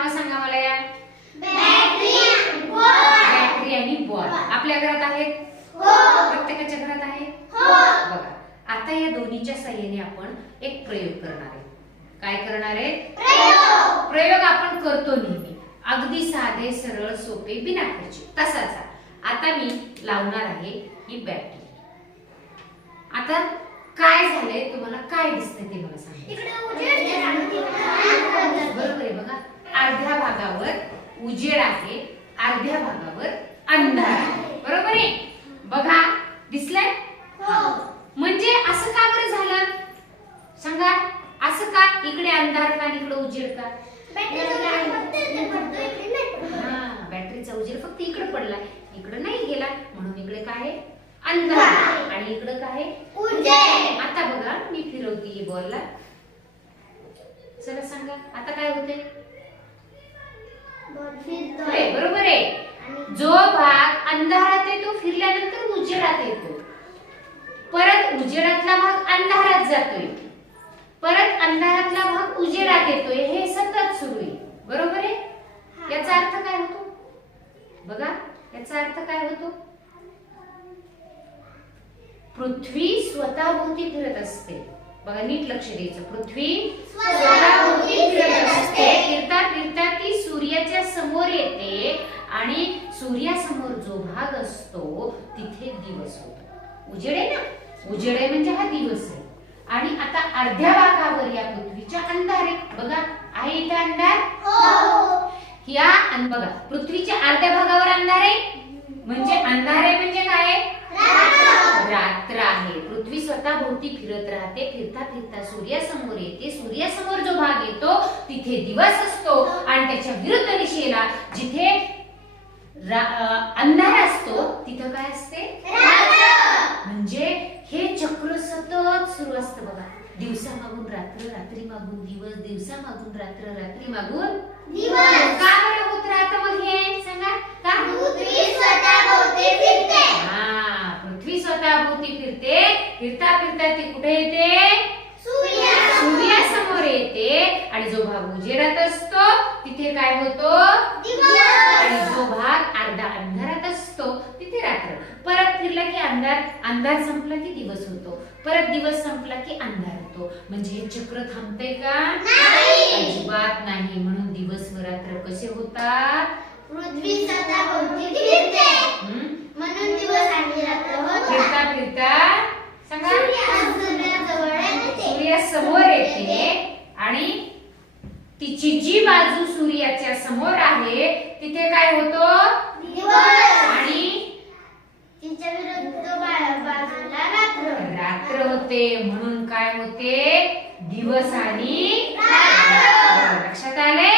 नाव सांगा मला या. बॅटरी आणि बॉल आपल्या घरात आहेत. प्रत्येकाच्या घरात आहे. बघा आता या दोन्हीच्या साहाय्याने आपण एक प्रयोग करणार आहे. काय करणार आहे? प्रयोग आपण करतो नेहमी, अगदी साधे सरळ सोपे बिना खर्ची तसाचा. आता मी लावणार आहे ही बॅटरी. आता काय झालंय तुम्हाला काय दिसतंय ते मला सांगा. बरोबर आहे. बघा अर्ध्या भागावर उजेड आहे, अर्ध्या भागावर अंधार आहे. बरोबर आहे. बघा दिसलंय. म्हणजे असं का बरं झालं सांगा. असं का? इकडे अंधार का इकडे उजेड का? बॅटरीचा उजेड फक्त इकडे पडला, इकडे नाही गेला, म्हणून इकडे काय आहे? अंधार. आणि इकडे काय आहे? उजेड. आता बघा मी फिरवते बॉलला. चला सांगा आता काय होते? बरोबर आहे. जो भाग अंधारात येतो फिरल्यानंतर उजेडात येतो, परत उजेडातला भाग अंधारात जातोय, परत अंधारातला भाग उजेडात येतोय. हे सतत सुरू आहे. बरोबर आहे. याचा अर्थ काय होतो? बघा याचा अर्थ काय होतो? पृथ्वी स्वतःभोवती फिरत असते. बघा नीट लक्ष द्यायचं. पृथ्वी स्वतःभोवती फिरत असते. फिरता फिरता ती सूर्याच्या समोर येते आणि सूर्यासमोर जो भाग असतो तिथे दिवस होतो. उजेड आहे ना. उजेड आहे म्हणजे हा दिवस आहे. आणि आता अर्ध्या भागावर या पृथ्वीच्या अंधार आहे. बघा आहे इथे अंधार. या बघा पृथ्वीच्या अर्ध्या भागावर अंधार आहे म्हणजे अंधार आहे म्हणजे काय? रात्र आहे. पृथ्वी स्वतःभोवती फिरत राहते. फिरता फिरता सूर्यासमोर येते. सूर्यासमोर जो भाग येतो तिथे दिवस असतो आणि त्याच्या विरुद्ध दिशेला जिथे अंधार असतो तिथं काय असते? म्हणजे हे चक्र सतत सुरू असतं. बघा दिवसा मागून रात्र, रात्री मागून दिवस, दिवसा मागून रात्र, रात्री मागून दिवस. का बरं होत राहतं मग हे सांगा? का? पृथ्वी स्वतःभोवती फिरते. पृथ्वी स्वतःभोवती फिरते. फिरता फिरता ती कुठे येते? सूर्यासमोर येते. आणि जो भाग उजेडात असतो तिथे काय होतो? आणि जो भाग अर्धा अंधारात असतो तिथे रात्र. परत फिरला की अंधार संपला की दिवस होतो, परत दिवस संपला की अंधार होतो. म्हणजे हे चक्र थांबते का? अजिबात नाही. म्हणून दिवस व रात्र कसे होतात? पृथ्वी स्वतःभोवती फिरते म्हणून दिवस आणि रात्र होतात. फिरता फिरता सांगा सूर्यासमोर येते आणि तिची जी बाजू सूर्याच्या समोर आहे तिथे काय होतो? आणि तिच्या विरुद्ध बाजूला रात्र होते. म्हणून काय होते? दिवस आणि रात्र. लक्षात आले?